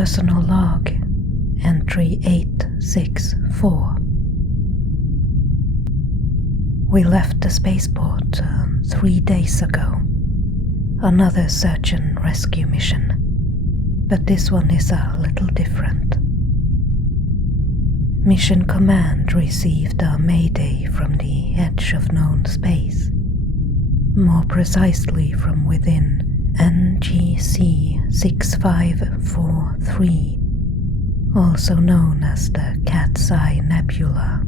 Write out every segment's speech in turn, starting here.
Personal log, entry 864. We left the spaceport 3 days ago. Another search and rescue mission, but this one is a little different. Mission Command received a Mayday from the edge of known space, more precisely from within NGC 6543, also known as the Cat's Eye Nebula.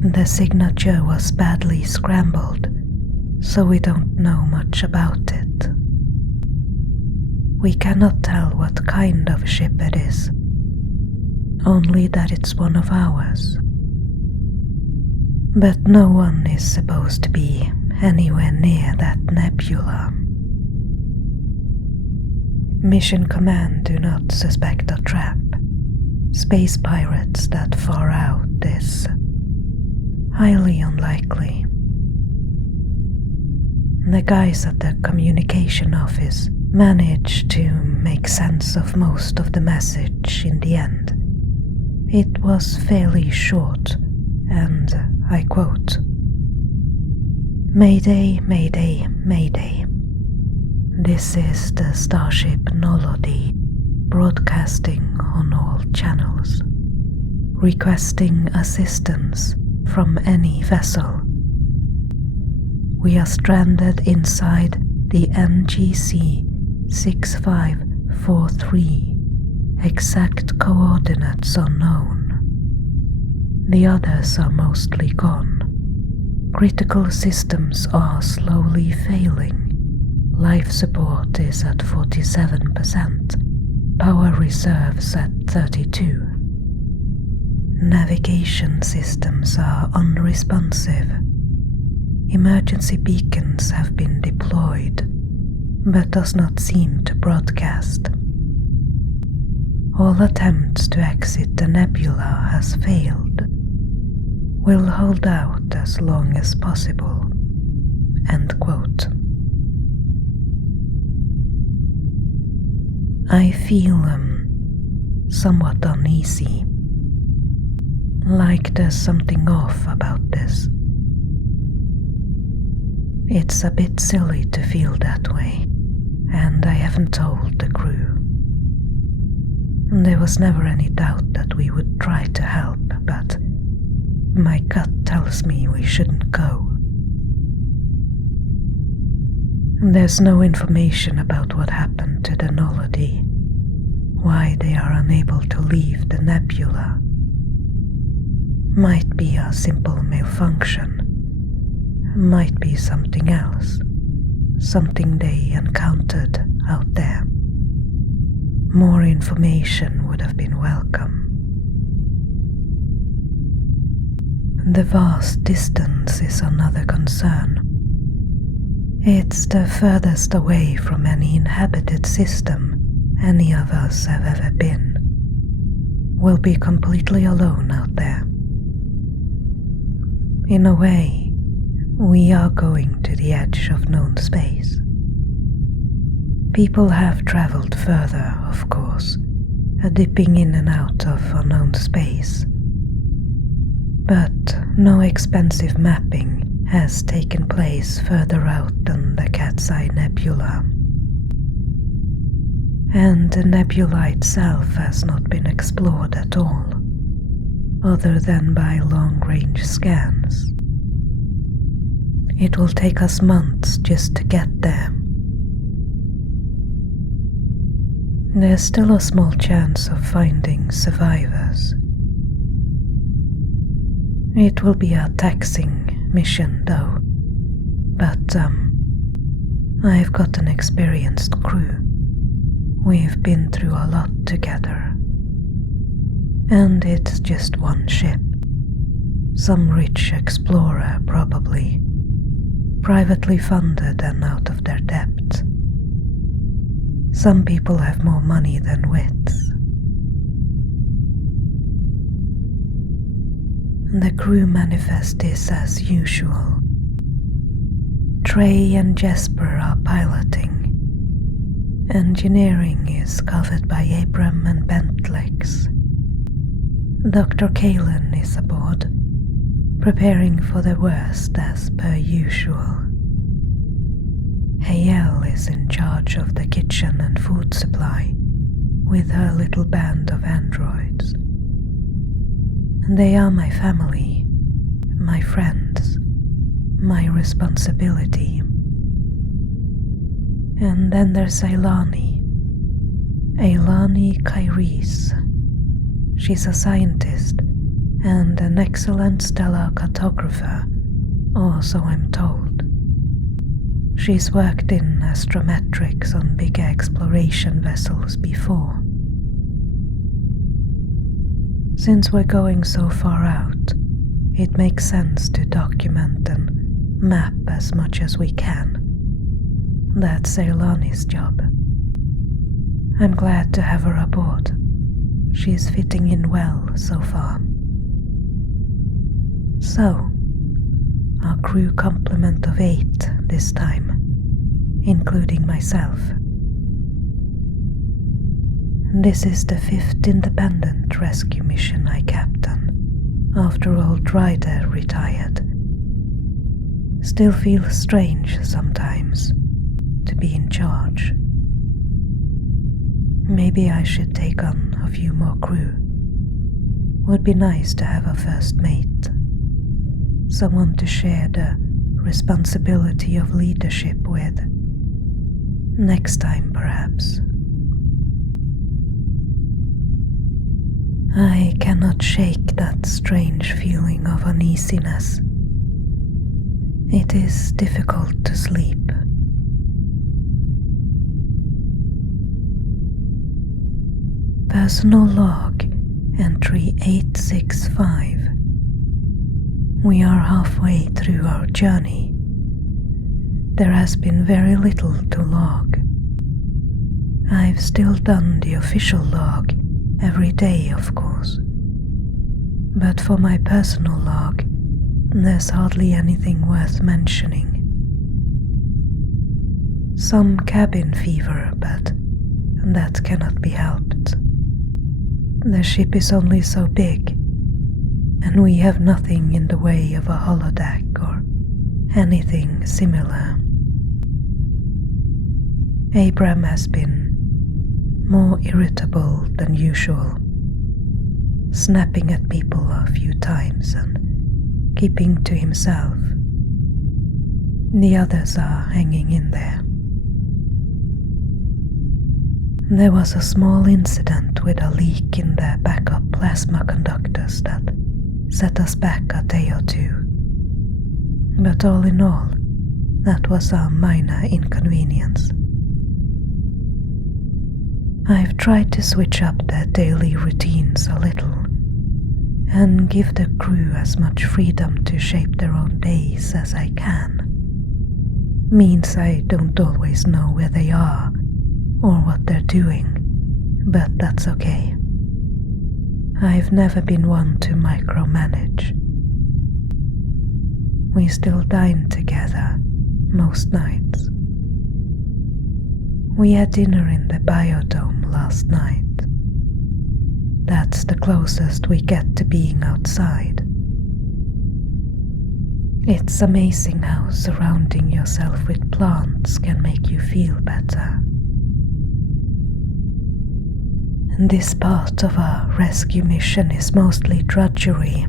The signature was badly scrambled, so we don't know much about it. We cannot tell what kind of ship it is, only that it's one of ours. But no one is supposed to be anywhere near that nebula. Mission Command do not suspect a trap. Space pirates that far out is highly unlikely. The guys at the communication office managed to make sense of most of the message in the end. It was fairly short, and I quote, "Mayday, Mayday, Mayday. This is the starship Nolody, broadcasting on all channels, requesting assistance from any vessel. We are stranded inside the NGC 6543, exact coordinates unknown. The others are mostly gone. Critical systems are slowly failing. Life support is at 47%, power reserves at 32%. Navigation systems are unresponsive. Emergency beacons have been deployed, but does not seem to broadcast. All attempts to exit the nebula has failed. We'll hold out as long as possible." End quote. I feel somewhat uneasy, like there's something off about this. It's a bit silly to feel that way, and I haven't told the crew. There was never any doubt that we would try to help, but my gut tells me we shouldn't go. There's no information about what happened to the Nolody, why they are unable to leave the nebula. Might be a simple malfunction, might be something else, something they encountered out there. More information would have been welcome. The vast distance is another concern. It's the furthest away from any inhabited system any of us have ever been. We'll be completely alone out there. In a way, we are going to the edge of known space. People have traveled further, of course, dipping in and out of unknown space. But no expensive mapping has taken place further out than the Cat's Eye Nebula. And the nebula itself has not been explored at all, other than by long-range scans. It will take us months just to get there. There's still a small chance of finding survivors. It will be a taxing mission though, but I've got an experienced crew. We've been through a lot together. And it's just one ship. Some rich explorer probably, privately funded and out of their debt. Some people have more money than wits. The crew manifest is as usual. Trey and Jesper are piloting. Engineering is covered by Abram and Bentlex. Dr. Kalen is aboard, preparing for the worst as per usual. Hayel is in charge of the kitchen and food supply with her little band of androids. They are my family, my friends, my responsibility. And then there's Ailani Kairis. She's a scientist and an excellent stellar cartographer, or so I'm told. She's worked in astrometrics on big exploration vessels before. Since we're going so far out, it makes sense to document and map as much as we can. That's Ailani's job. I'm glad to have her aboard. She's fitting in well so far. So, our crew complement of 8 this time, including myself. This is the 5th independent rescue mission I captain, after old Ryder retired. Still feels strange sometimes to be in charge. Maybe I should take on a few more crew. Would be nice to have a first mate. Someone to share the responsibility of leadership with. Next time, perhaps. I cannot shake that strange feeling of uneasiness. It is difficult to sleep. Personal log, entry 865. We are halfway through our journey. There has been very little to log. I've still done the official log every day, of course. But for my personal log, there's hardly anything worth mentioning. Some cabin fever, but that cannot be helped. The ship is only so big, and we have nothing in the way of a holodeck or anything similar. Abram has been more irritable than usual, snapping at people a few times and keeping to himself. The others are hanging in there. There was a small incident with a leak in the backup plasma conductors that set us back a day or two. But all in all, that was a minor inconvenience. I've tried to switch up their daily routines a little and give the crew as much freedom to shape their own days as I can. Means I don't always know where they are or what they're doing, but that's okay. I've never been one to micromanage. We still dine together most nights. We had dinner in the biodome last night. That's the closest we get to being outside. It's amazing how surrounding yourself with plants can make you feel better. This part of our rescue mission is mostly drudgery,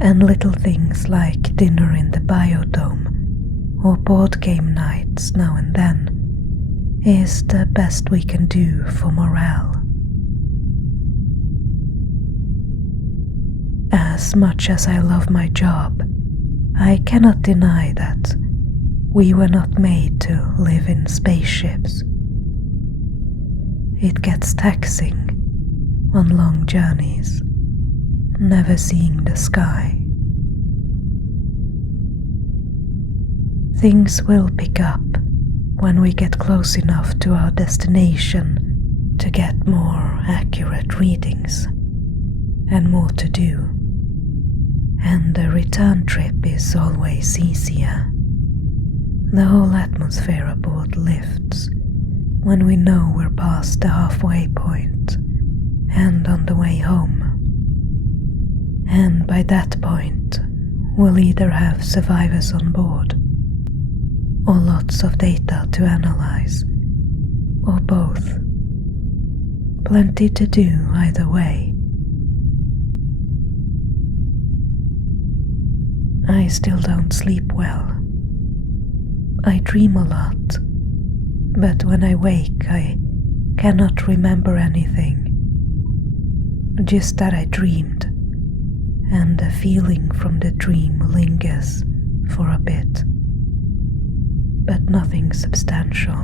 and little things like dinner in the biodome or board game nights now and then is the best we can do for morale. As much as I love my job, I cannot deny that we were not made to live in spaceships. It gets taxing on long journeys, never seeing the sky. Things will pick up when we get close enough to our destination to get more accurate readings and more to do. And the return trip is always easier. The whole atmosphere aboard lifts when we know we're past the halfway point and on the way home. And by that point, we'll either have survivors on board, or lots of data to analyze, or both. Plenty to do either way. I still don't sleep well. I dream a lot, but when I wake I cannot remember anything. Just that I dreamed, and the feeling from the dream lingers for a bit, but nothing substantial.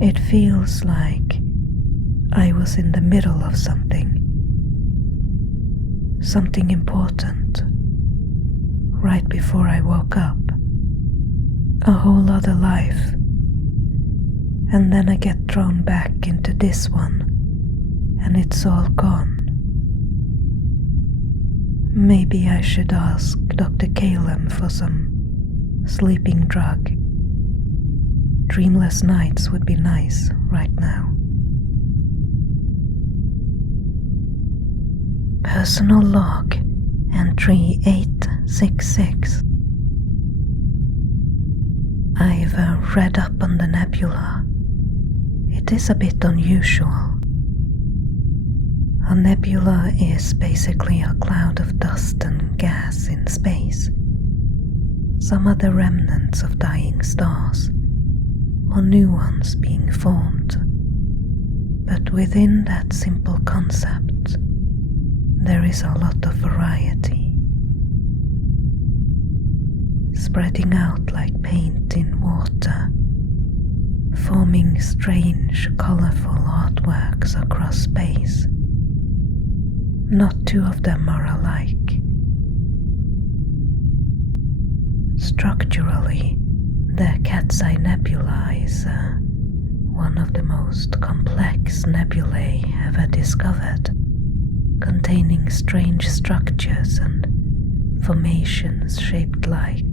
It feels like I was in the middle of something important, right before I woke up. A whole other life, and then I get thrown back into this one, and it's all gone. Maybe I should ask Dr. Caleb for some sleeping drug. Dreamless nights would be nice right now. Personal log entry 866. I've read up on the nebula. It is a bit unusual. A nebula is basically a cloud of dust and gas in space. Some are the remnants of dying stars, or new ones being formed. But within that simple concept, there is a lot of variety. Spreading out like paint in water, forming strange, colorful artworks across space. Not two of them are alike. Structurally, the Cat's Eye Nebula is one of the most complex nebulae ever discovered, containing strange structures and formations shaped like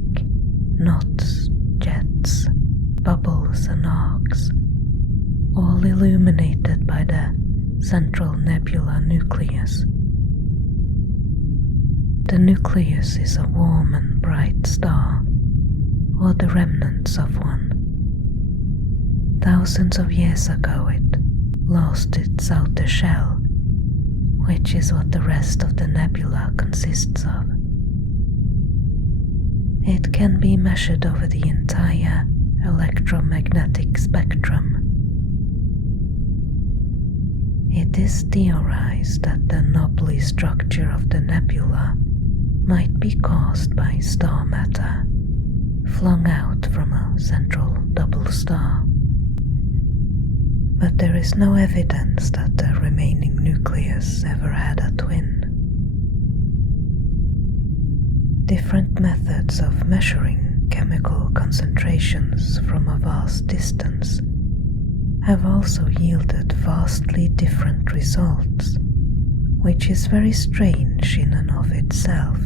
knots, jets, bubbles and arcs, all illuminated by the central nebula nucleus. The nucleus is a warm and bright star, or the remnants of one. Thousands of years ago it lost its outer shell, which is what the rest of the nebula consists of. It can be measured over the entire electromagnetic spectrum. It is theorized that the knobbly structure of the nebula might be caused by star matter flung out from a central double star. But there is no evidence that the remaining nucleus ever had a twin. Different methods of measuring chemical concentrations from a vast distance have also yielded vastly different results, which is very strange in and of itself.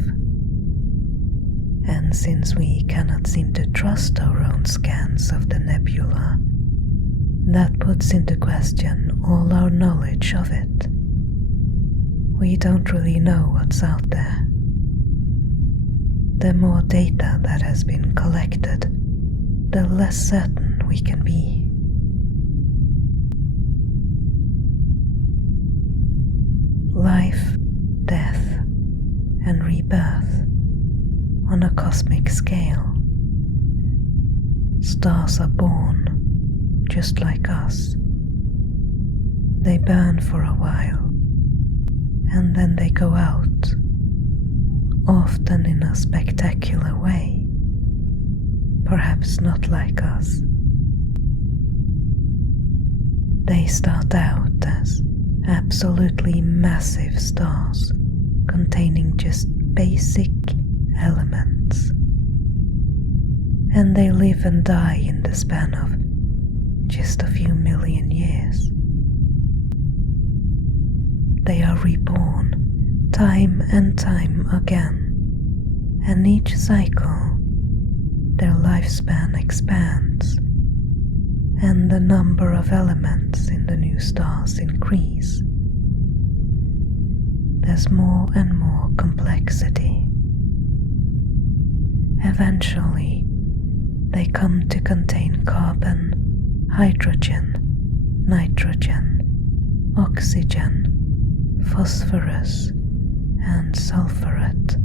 And since we cannot seem to trust our own scans of the nebula, that puts into question all our knowledge of it. We don't really know what's out there. The more data that has been collected, the less certain we can be. Life, death, and rebirth on a cosmic scale. Stars are born, just like us. They burn for a while, and then they go out, often in a spectacular way, perhaps not like us. They start out as absolutely massive stars containing just basic elements, and they live and die in the span of just a few million years. They are reborn time and time again, and each cycle their lifespan expands and the number of elements in the new stars increase, there's more and more complexity. Eventually, they come to contain carbon, hydrogen, nitrogen, oxygen, phosphorus, and sulfurate,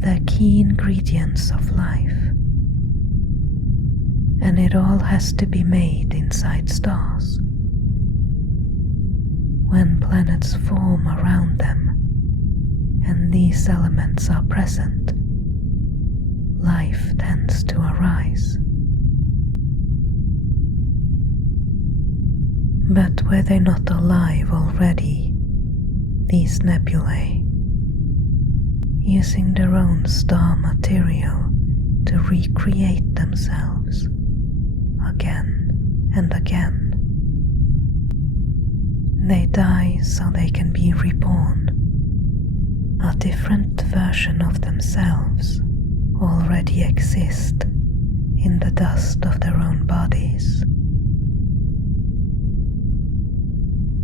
the key ingredients of life. And it all has to be made inside stars. When planets form around them and these elements are present, life tends to arise. But were they not alive already, these nebulae, using their own star material to recreate themselves again and again? They die so they can be reborn. A different version of themselves already exist in the dust of their own bodies.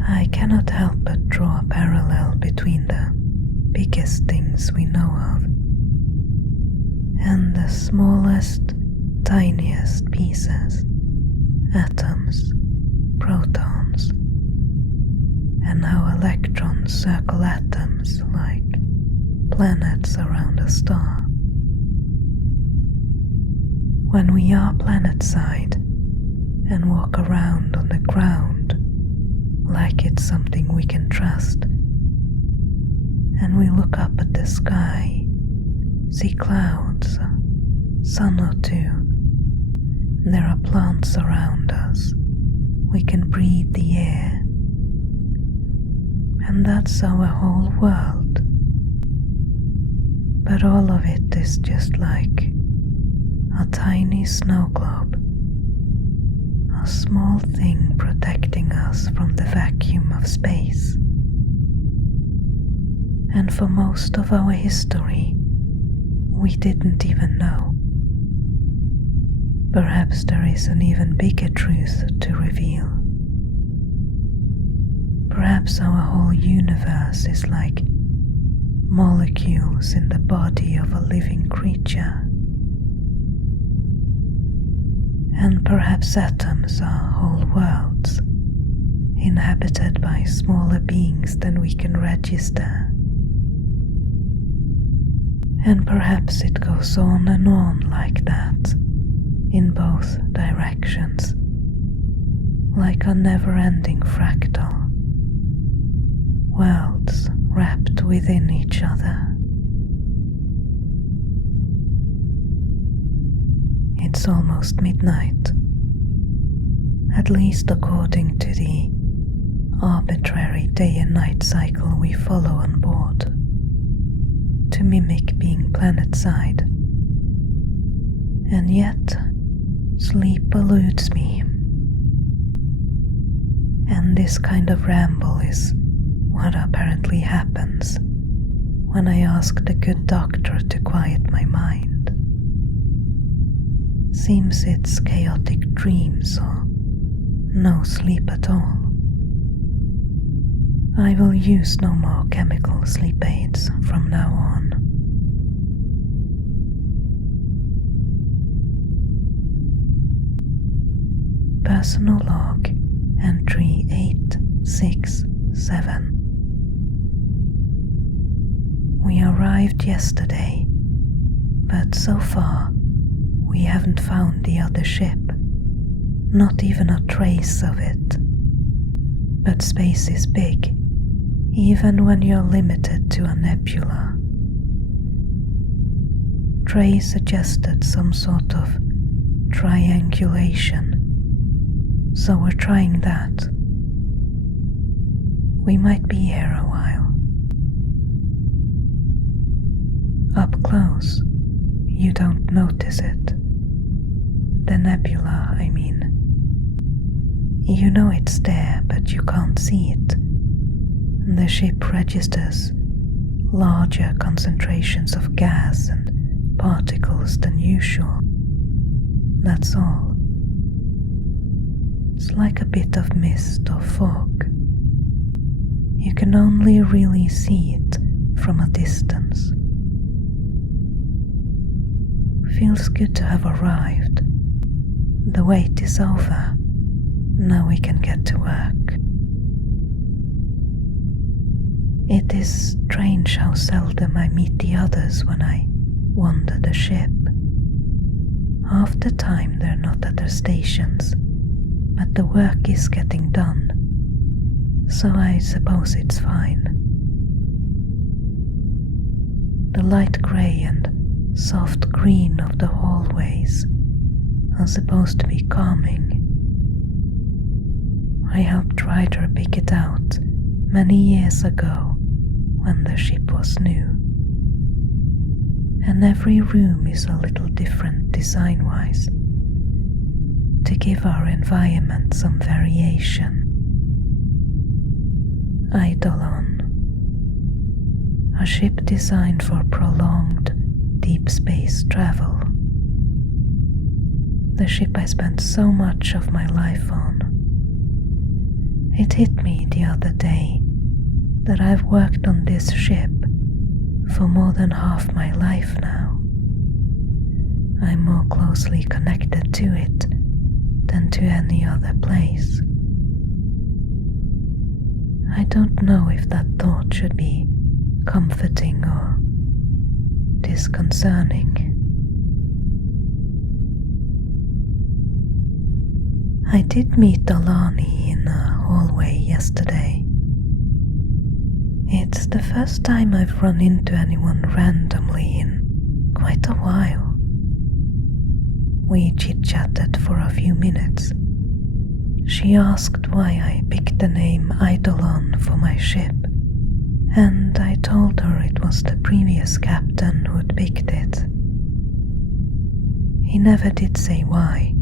I cannot help but draw a parallel between the biggest things we know of and the smallest, tiniest pieces, atoms, protons, and how electrons circle atoms like planets around a star. When we are planet-side and walk around on the ground like it's something we can trust, and we look up at the sky, see clouds, a sun or two, there are plants around us, we can breathe the air, and that's our whole world. But all of it is just like a tiny snow globe, a small thing protecting us from the vacuum of space. And for most of our history, we didn't even know. Perhaps there is an even bigger truth to reveal. Perhaps our whole universe is like molecules in the body of a living creature. And perhaps atoms are whole worlds, inhabited by smaller beings than we can register. And perhaps it goes on and on like that, in both directions, like a never-ending fractal, worlds wrapped within each other. It's almost midnight, at least according to the arbitrary day and night cycle we follow on board, to mimic being planet-side. And yet, sleep eludes me. And this kind of ramble is what apparently happens when I ask the good doctor to quiet my mind. Seems it's chaotic dreams or no sleep at all. I will use no more chemical sleep aids from now on. Personal log entry 867. We arrived yesterday, but so far we haven't found the other ship, not even a trace of it. But space is big, even when you're limited to a nebula. Trey suggested some sort of triangulation, so we're trying that. We might be here a while. Up close, you don't notice it. The nebula, I mean. You know it's there, but you can't see it. The ship registers larger concentrations of gas and particles than usual, that's all. It's like a bit of mist or fog. You can only really see it from a distance. Feels good to have arrived. The wait is over. Now we can get to work. It is strange how seldom I meet the others when I wander the ship. Half the time they're not at their stations, but the work is getting done, so I suppose it's fine. The light grey and soft green of the hallways are supposed to be calming. I helped Ryder pick it out many years ago when the ship was new. And every room is a little different design-wise, to give our environment some variation. Eidolon, a ship designed for prolonged deep space travel. The ship I spent so much of my life on. It hit me the other day that I've worked on this ship for more than half my life now. I'm more closely connected to it than to any other place. I don't know if that thought should be comforting or disconcerting. I did meet Alani in a hallway yesterday. It's the first time I've run into anyone randomly in quite a while. We chit-chatted for a few minutes. She asked why I picked the name Eidolon for my ship, and I told her it was the previous captain who'd picked it. He never did say why.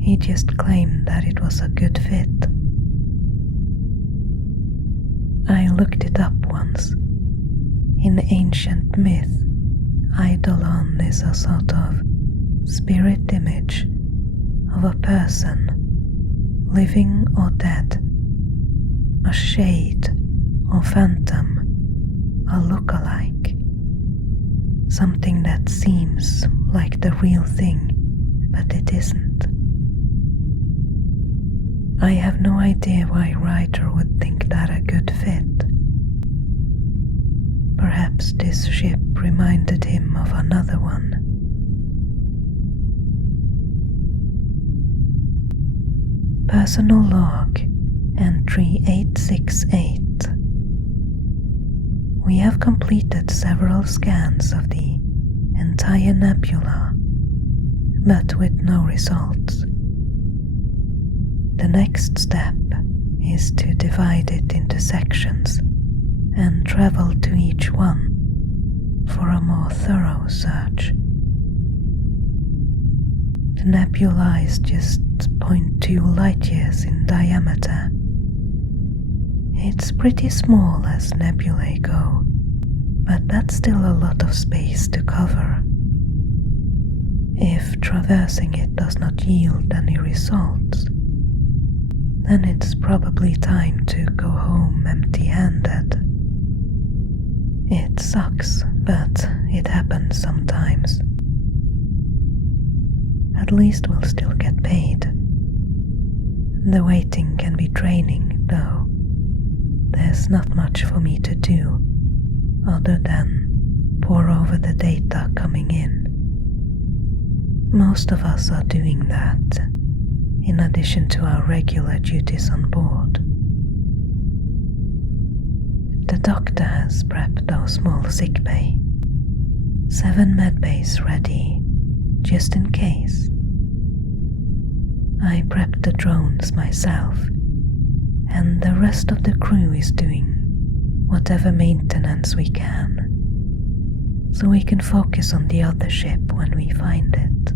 He just claimed that it was a good fit. I looked it up once. In ancient myth, Eidolon is a sort of spirit image of a person, living or dead, a shade or phantom, a look-alike, something that seems like the real thing, but it isn't. I have no idea why Ryder would think that a good fit. Perhaps this ship reminded him of another one. Personal log, entry 868. We have completed several scans of the entire nebula, but with no results. The next step is to divide it into sections and travel to each one for a more thorough search. The nebula is just 0.2 light-years in diameter. It's pretty small as nebulae go, but that's still a lot of space to cover. If traversing it does not yield any results, then it's probably time to go home empty-handed. It sucks, but it happens sometimes. At least we'll still get paid. The waiting can be draining, though. There's not much for me to do, other than pore over the data coming in. Most of us are doing that, in addition to our regular duties on board. The doctor has prepped our small sick bay. 7 medbays ready, just in case. I prepped the drones myself, and the rest of the crew is doing whatever maintenance we can, so we can focus on the other ship when we find it.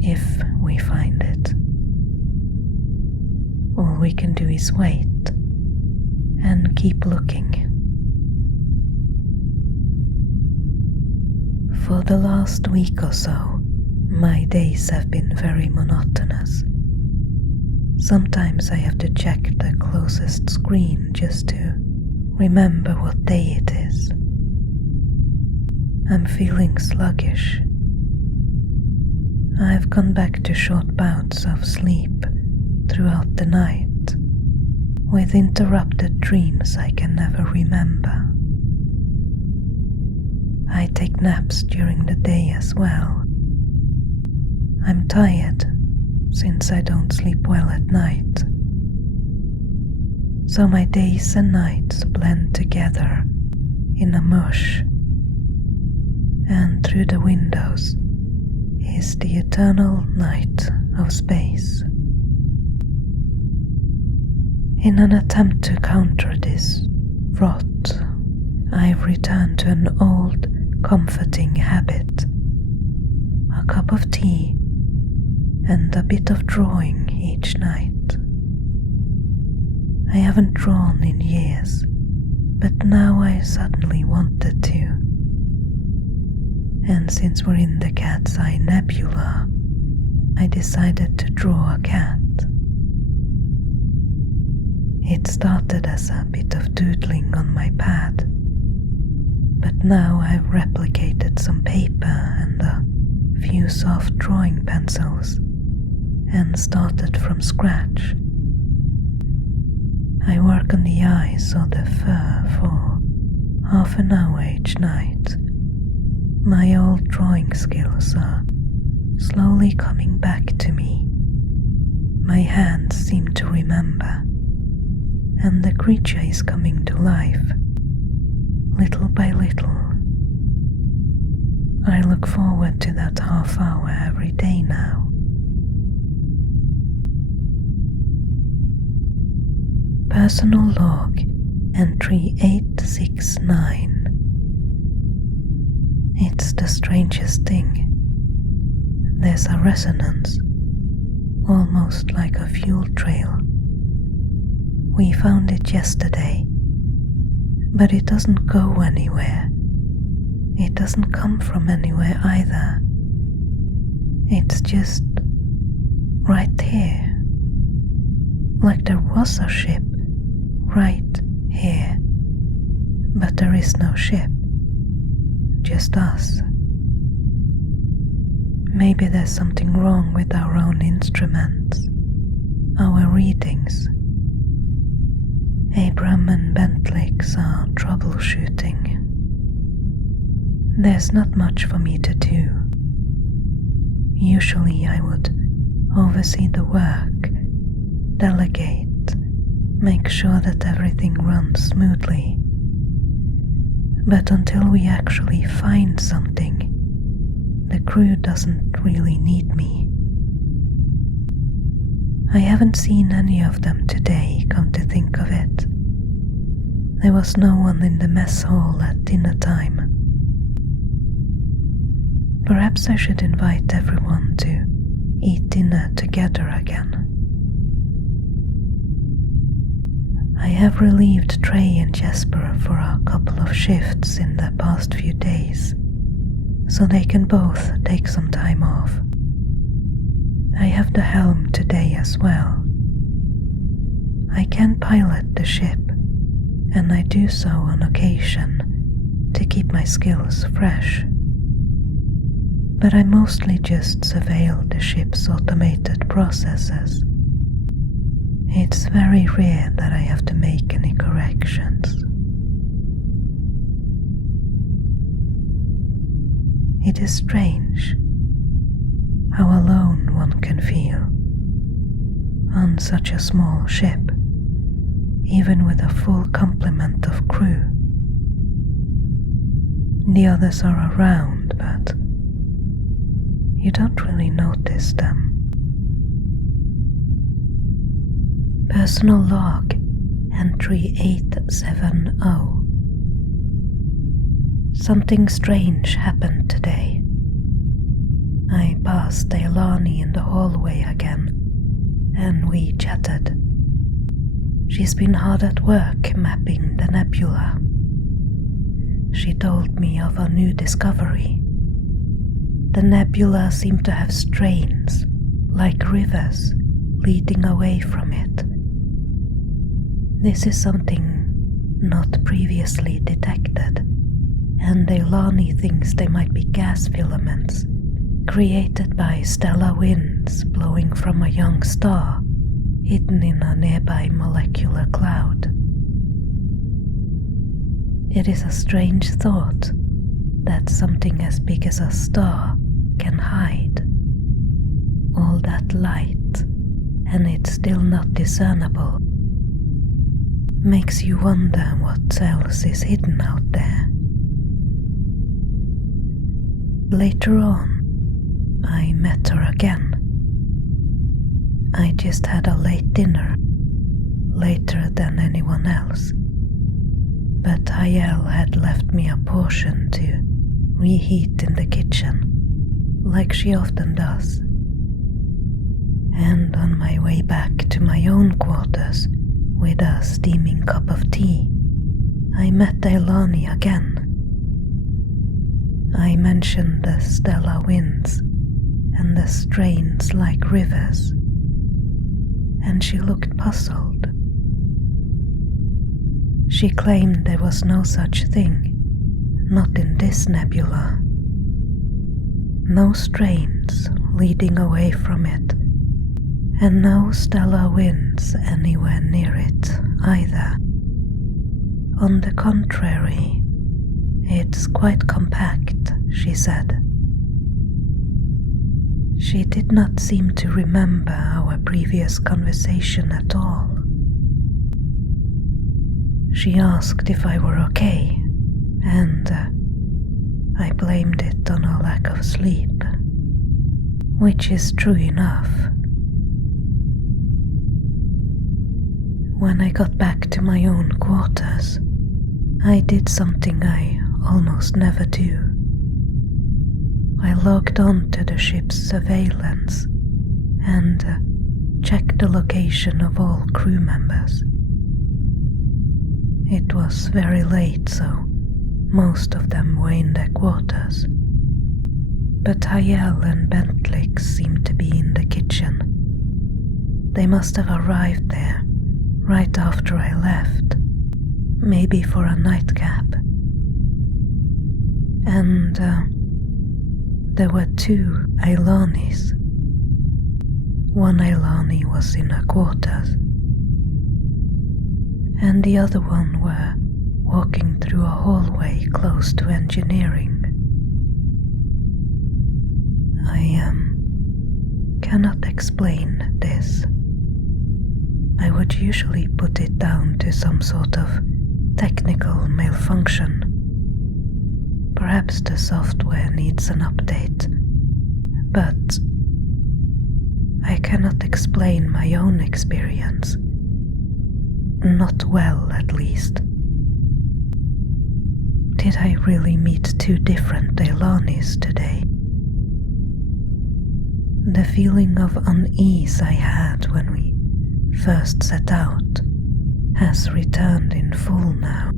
If we find it. All we can do is wait and keep looking. For the last week or so, my days have been very monotonous. Sometimes I have to check the closest screen just to remember what day it is. I'm feeling sluggish. I've gone back to short bouts of sleep throughout the night, with interrupted dreams I can never remember. I take naps during the day as well. I'm tired since I don't sleep well at night. So my days and nights blend together in a mush, and through the windows is the eternal night of space. In an attempt to counter this rot, I've returned to an old, comforting habit: a cup of tea and a bit of drawing each night. I haven't drawn in years, but now I suddenly wanted to. And since we're in the cat's eye Nebula, I decided to draw a cat. It started as a bit of doodling on my pad, but now I've replicated some paper and a few soft drawing pencils and started from scratch. I work on the eyes or the fur for half an hour each night. My old drawing skills are slowly coming back to me. My hands seem to remember, and the creature is coming to life, little by little. I look forward to that half hour every day now. Personal log entry 869. It's the strangest thing. There's a resonance, almost like a fuel trail. We found it yesterday, but it doesn't go anywhere. It doesn't come from anywhere either. It's just right here. Like there was a ship right here, but there is no ship, just us. Maybe there's something wrong with our own instruments, our readings. Abram and Bentlix are troubleshooting. There's not much for me to do. Usually I would oversee the work, delegate, make sure that everything runs smoothly. But until we actually find something, the crew doesn't really need me. I haven't seen any of them today, come to think of it. There was no one in the mess hall at dinner time. Perhaps I should invite everyone to eat dinner together again. I have relieved Trey and Jesper for a couple of shifts in the past few days, so they can both take some time off. I have the helm today as well. I can pilot the ship, and I do so on occasion to keep my skills fresh. But I mostly just surveil the ship's automated processes. It's very rare that I have to make any corrections. It is strange how alone one can feel on such a small ship, even with a full complement of crew. The others are around, but you don't really notice them. Personal log entry 870. Something strange happened today. I passed Deilani in the hallway again, and we chatted. She's been hard at work mapping the nebula. She told me of a new discovery, The nebula seemed to have strains, like rivers, leading away from it. This is something not previously detected, and Delaney thinks they might be gas filaments created by stellar winds blowing from a young star hidden in a nearby molecular cloud. It is a strange thought that something as big as a star can hide all that light, and it's still not discernible. Makes you wonder what else is hidden out there. Later on, I met her again. I just had a late dinner, later than anyone else, but Hayel had left me a portion to reheat in the kitchen, like she often does. And on my way back to my own quarters with a steaming cup of tea, I met Delaney again. I mentioned the stellar winds and the strains like rivers, and she looked puzzled. She claimed there was no such thing, not in this nebula. No strains leading away from it, and no stellar winds anywhere near it either. On the contrary, it's quite compact, she said. She did not seem to remember our previous conversation at all. She asked if I were okay, and I blamed it on a lack of sleep, which is true enough. When I got back to my own quarters, I did something I almost never do. I logged on to the ship's surveillance and checked the location of all crew members. It was very late, so most of them were in their quarters, but Hayel and Bentlix seemed to be in the kitchen. They must have arrived there right after I left, maybe for a nightcap. And there were two Ailanis. One Ailani was in her quarters, and the other one were walking through a hallway close to engineering. I cannot explain this. I would usually put it down to some sort of technical malfunction. Perhaps the software needs an update, but I cannot explain my own experience. Not well, at least. Did I really meet two different Delanis today? The feeling of unease I had when we first set out has returned in full now.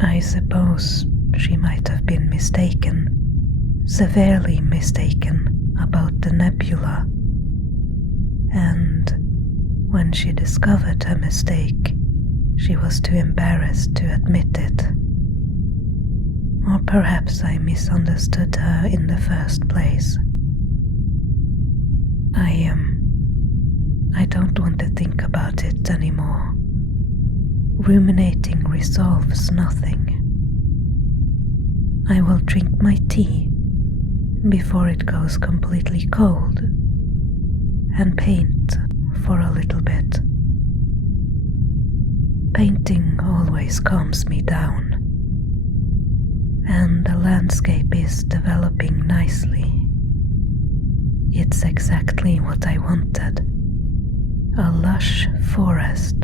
I suppose she might have been mistaken, severely mistaken about the nebula, and when she discovered her mistake, she was too embarrassed to admit it. Or perhaps I misunderstood her in the first place. I don't want to think about it anymore. Ruminating resolves nothing. I will drink my tea before it goes completely cold and paint for a little bit. Painting always calms me down, and the landscape is developing nicely. It's exactly what I wanted. A lush forest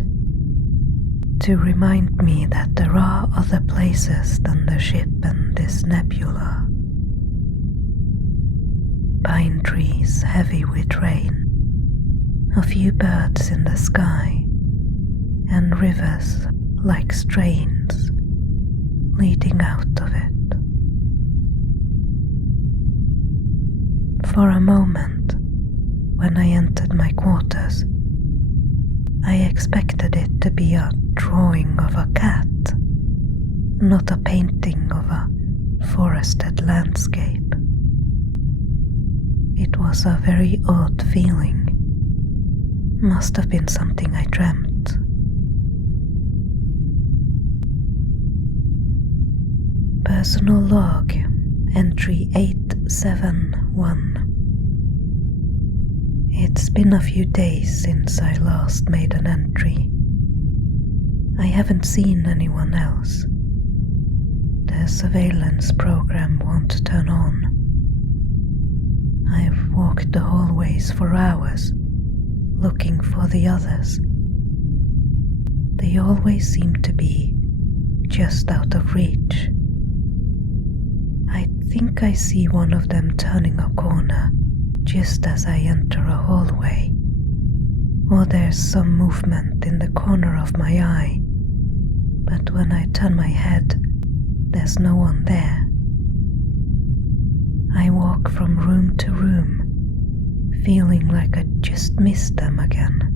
to remind me that there are other places than the ship and this nebula. Pine trees heavy with rain, a few birds in the sky, and rivers like strains leading out of it. For a moment, when I entered my quarters, I expected it to be a drawing of a cat, not a painting of a forested landscape. It was a very odd feeling. Must have been something I dreamt. Personal log, entry 871. It's been a few days since I last made an entry. I haven't seen anyone else. The surveillance program won't turn on. I've walked the hallways for hours, looking for the others. They always seem to be just out of reach. I think I see one of them turning a corner just as I enter a hallway, or there's some movement in the corner of my eye, but when I turn my head, there's no one there. I walk from room to room, feeling like I just missed them again.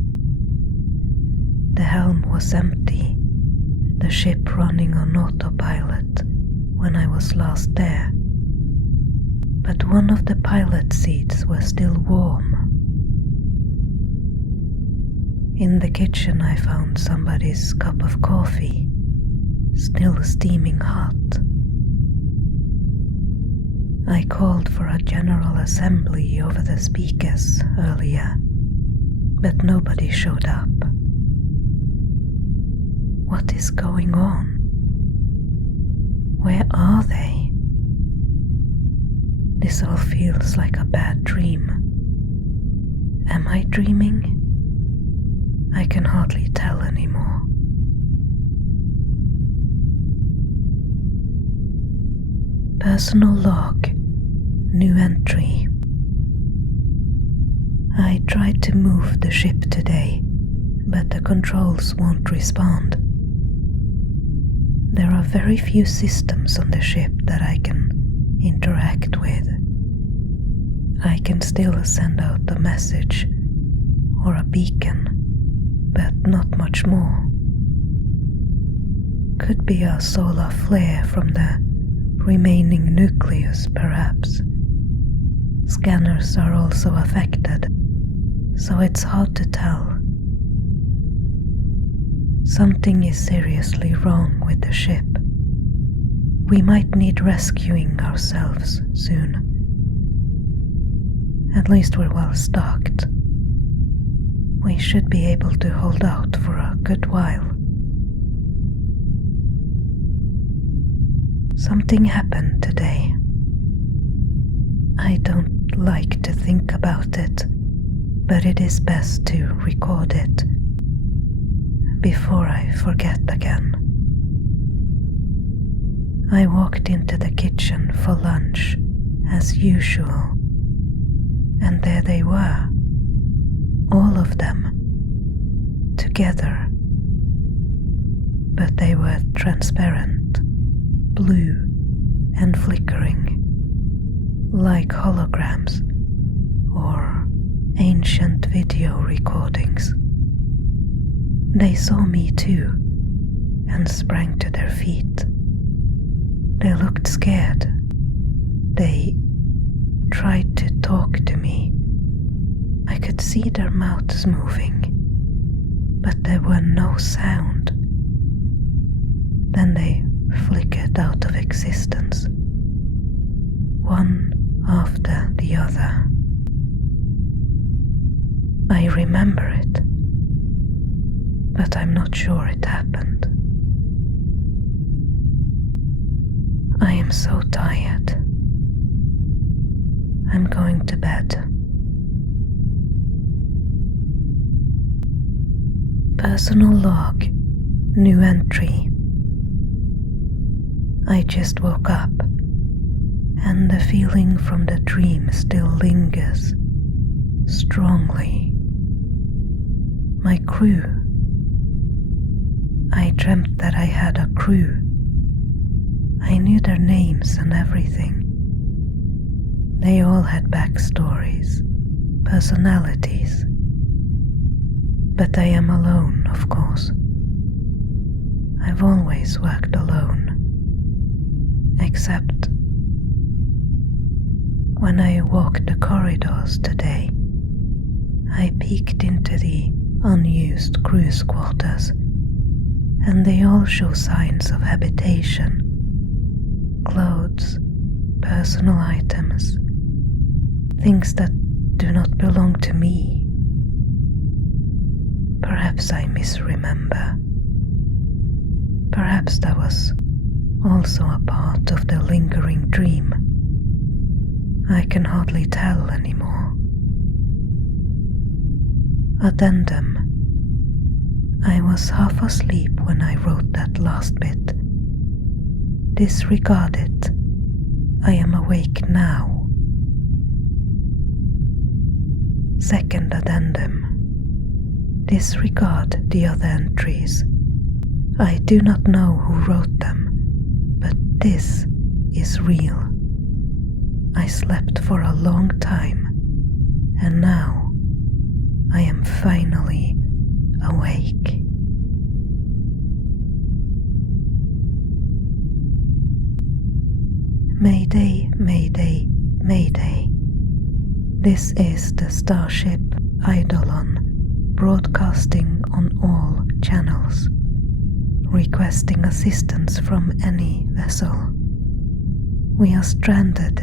The helm was empty, the ship running on autopilot when I was last there, but one of the pilot seats was still warm. In the kitchen I found somebody's cup of coffee, still steaming hot. I called for a general assembly over the speakers earlier, but nobody showed up. What is going on? Where are they? This all feels like a bad dream. Am I dreaming? I can hardly tell anymore. Personal log, new entry. I tried to move the ship today, but the controls won't respond. There are very few systems on the ship that I can interact with. I can still send out a message or a beacon, but not much more. Could be a solar flare from the remaining nucleus, perhaps. Scanners are also affected, so it's hard to tell. Something is seriously wrong with the ship. We might need rescuing ourselves soon. At least we're well stocked. We should be able to hold out for a good while. Something happened today. I don't like to think about it, but it is best to record it before I forget again. I walked into the kitchen for lunch as usual, and there they were, all of them, together, but they were transparent, blue and flickering, like holograms or ancient video recordings. They saw me too and sprang to their feet. They looked scared. They tried to talk to me. I could see their mouths moving, but there were no sound. Then they flickered out of existence, one after the other. I remember it, but I'm not sure it happened. I am so tired. I'm going to bed. Personal log, new entry. I just woke up, and the feeling from the dream still lingers strongly. My crew. I dreamt that I had a crew. I knew their names and everything. They all had backstories, personalities. But I am alone, of course. I've always worked alone. Except when I walked the corridors today, I peeked into the unused cruise quarters, and they all show signs of habitation. Clothes, personal items, things that do not belong to me. Perhaps I misremember. Perhaps that was also a part of the lingering dream. I can hardly tell anymore. Addendum. I was half asleep when I wrote that last bit. Disregard it. I am awake now. Second addendum. Disregard the other entries. I do not know who wrote them, but this is real. I slept for a long time, and now I am finally awake. Mayday, Mayday, Mayday. This is the starship Eidolon, broadcasting on all channels, requesting assistance from any vessel. We are stranded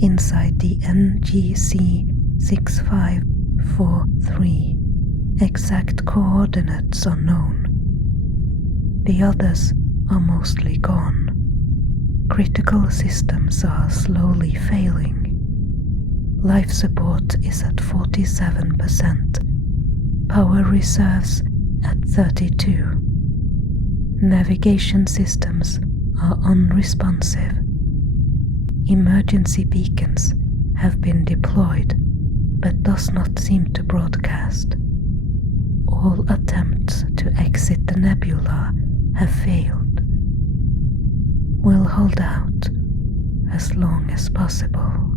inside the NGC 6543, exact coordinates unknown. The others are mostly gone. Critical systems are slowly failing. Life support is at 47%. Power reserves at 32. Navigation systems are unresponsive. Emergency beacons have been deployed, but does not seem to broadcast. All attempts to exit the Nebula have failed. We'll hold out as long as possible.